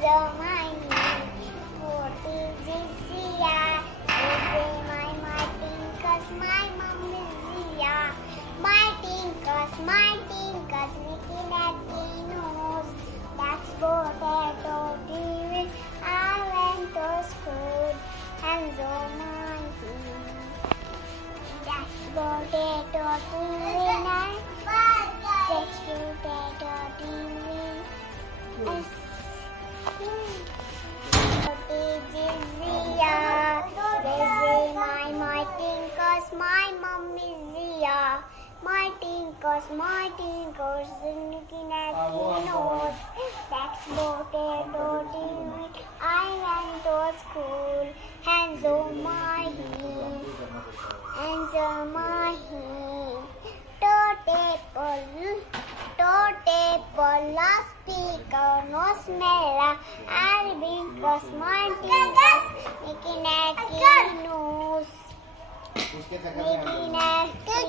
hands on my knee. What is Zia? They say my tinkers, my mum is Zia. My tinkers, looking at the nose. That's potato TV. I went to school, hands on my knee. That's potato TV. That's potato TV. What is Zia? They say my tinkers, my mum is Zia. My tinkers, looking at the nose. That's potato TV. I went to school, hands on my knee, hands on my knee. Tote last speaker, no smell. I'll be cross my tinkers, looking at the nose, looking at the